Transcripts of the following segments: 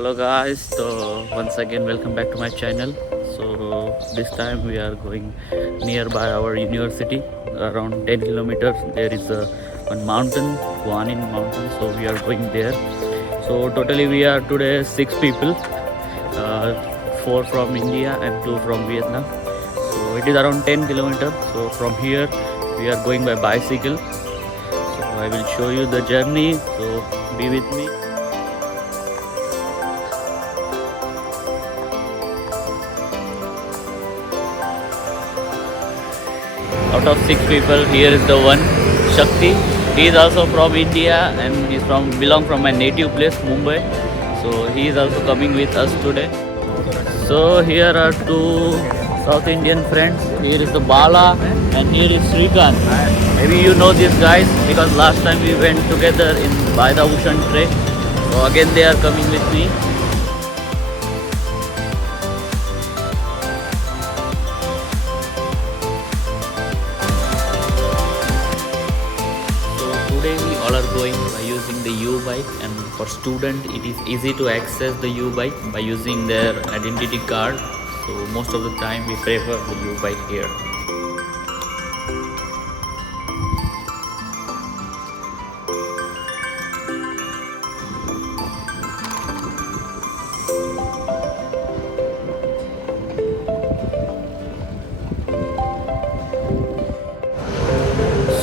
Hello guys, so once again welcome back to my channel. So this time we are going nearby our university, around 10 kilometers. There is one mountain, Guanyin mountain, so we are going there. So totally we are today 6 people, 4 from India and 2 from Vietnam. So it is around 10 kilometers. So from here we are going by bicycle. So I will show you the journey, so be with me. Out of 6 people, here is the one, Shakti. He is also from India and he's belong from my native place, Mumbai. So he is also coming with us today. So here are two South Indian friends. Here is the Bala and here is Srikant. Maybe you know these guys because last time we went together by the ocean trek. So again they are coming with me. Today we all are going by using the U-bike, and for student it is easy to access the U-bike by using their identity card. So most of the time we prefer the U-bike here.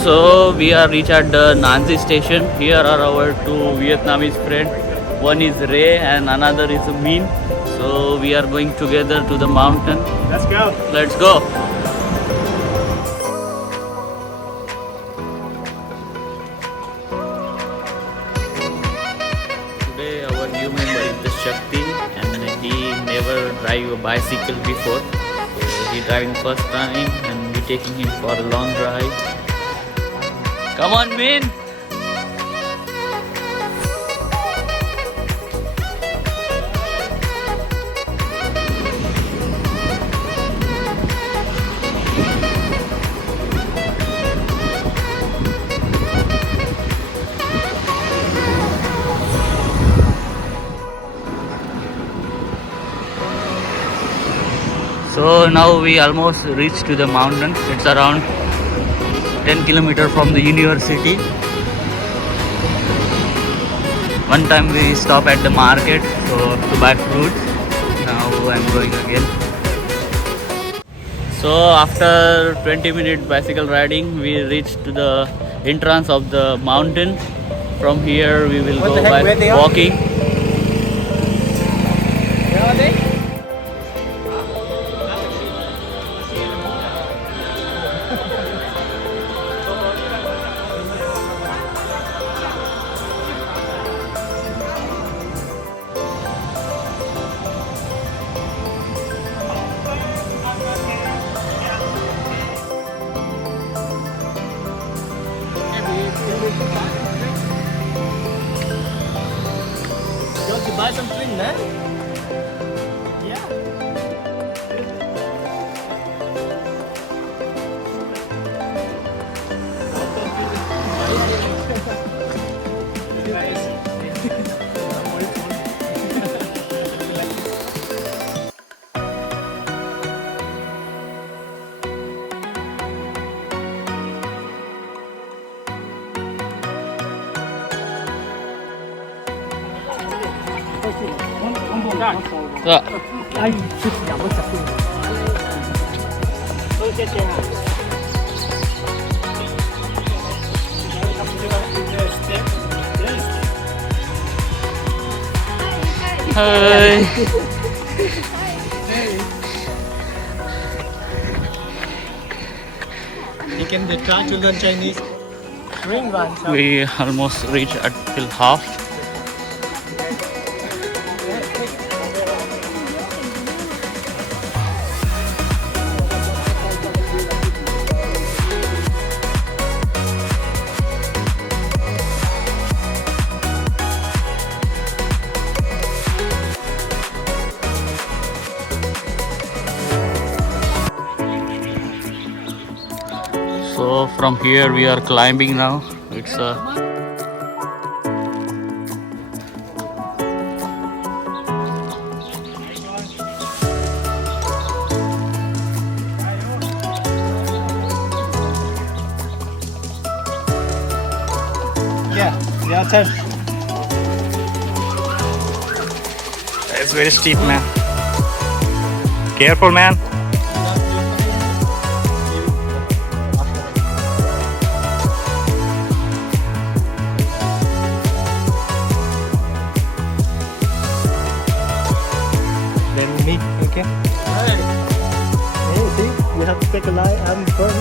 So we are reached at the Nanzi station. Here are our two Vietnamese friends. One is Ray and another is Min. So we are going together to the mountain. Let's go. Let's go. Today our new member is the Shakti, and he never drive a bicycle before. So he driving first time and we taking him for a long drive. Come on, Min. So now we almost reached to the mountain. It's around 10 kilometers from the university. One time we stop at the market to buy fruits. Now I'm going again. So after 20 minutes bicycle riding, we reached to the entrance of the mountain. From here we will go by walking. Where are they? You want to buy some drink, man? Yeah. So, hi. You can try to learn Chinese. Bring one. We almost reached at till half. So from here we are climbing now. It's a Outside. It's very steep, man. Careful, man. Then me, okay? Hey, see? You have to take a line. I'm firm.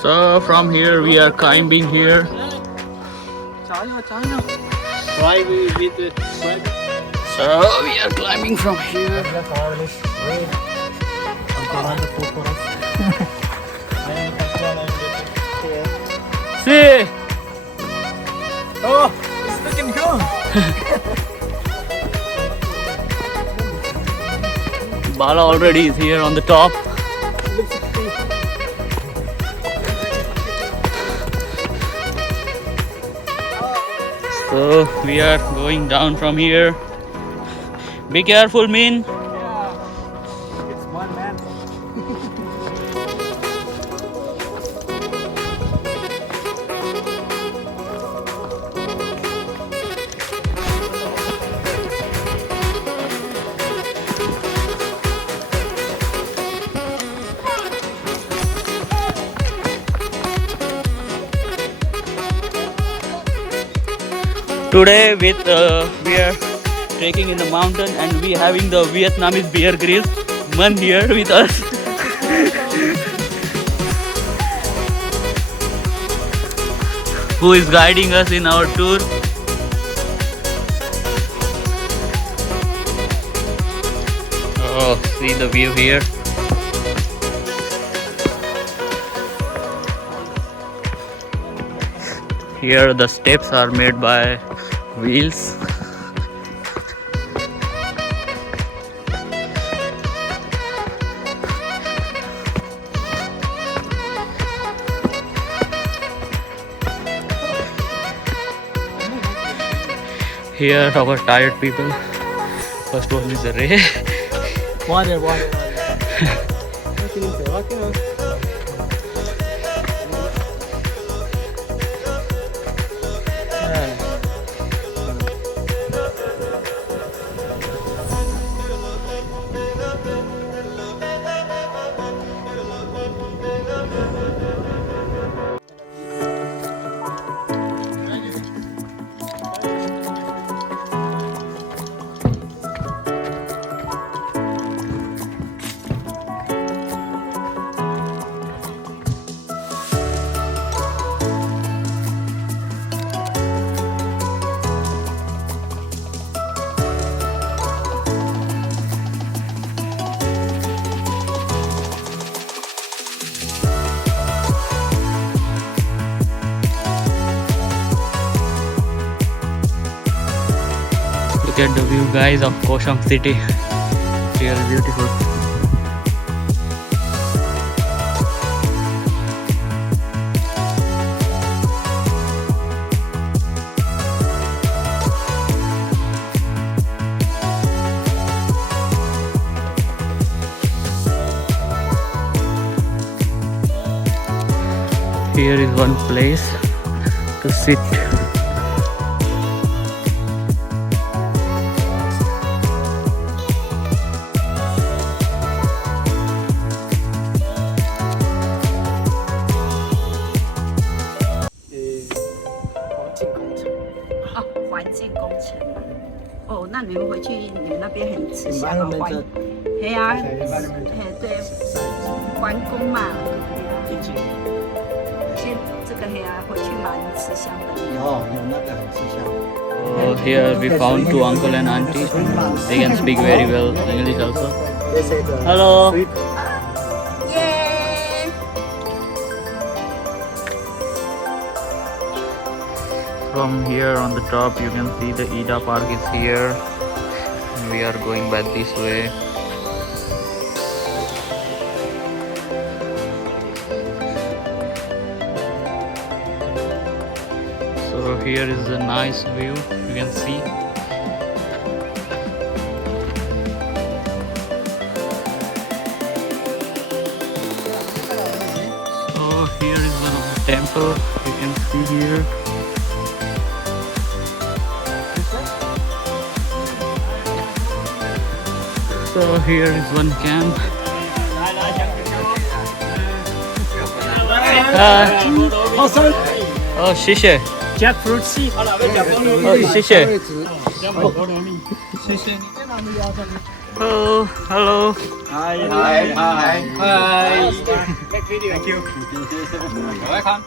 So from here we are climbing here. Try with the sweat. So we are climbing from here. See, Oh, it's looking good. Bala already is here on the top. So we are going down from here. Be careful, Min. It's one man. Today we are trekking in the mountain and we having the Vietnamese beer grills man here with us. Who is guiding us in our tour. Oh, see the view here. Here the steps are made by wheels. Here our tired people. First one is the Ray. Water. Look at the view, guys, of Kosham city. Really beautiful. Here is one place to sit.那你们回去，你们那边很吃香啊，嘿啊，嘿对，关公嘛，先这个嘿啊，回去蛮吃香的。有那个很吃香。Here we found two uncle and auntie. They can speak very well English also. Hello. Yay! From here on the top you can see the Ida Park is here. We we are going back this way. So here is a nice view, you can see. So here is one of the temple, you can see here. So here is one camp. Oh, shisha. Jackfruit seed. Oh, shisha. Oh, hello. Hi. Thank you. Welcome.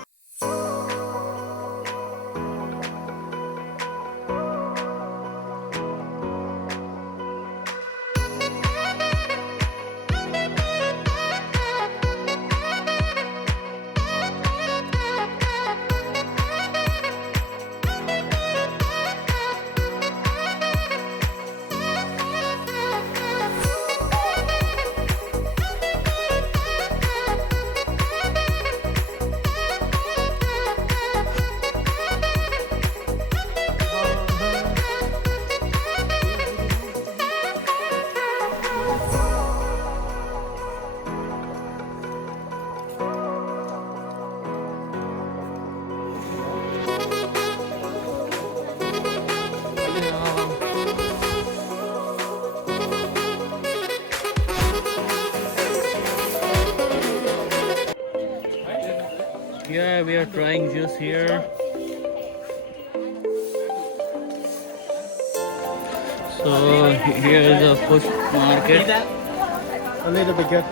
Yeah, we are trying juice here. So here is a fish market. A little bit good.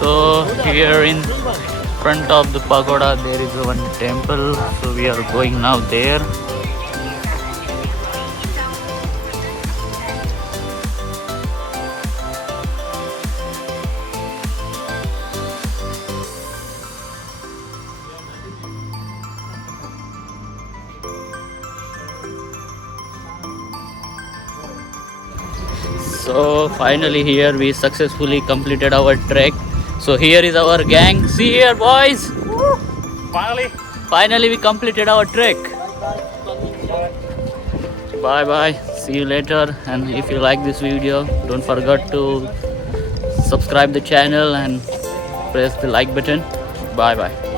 So here in front of the pagoda there is one temple, so we are going now there. So finally here we successfully completed our trek. So here is our gang. See here, boys. Finally we completed our trek. Bye bye. See you later. And if you like this video, don't forget to subscribe the channel and press the like button. Bye bye.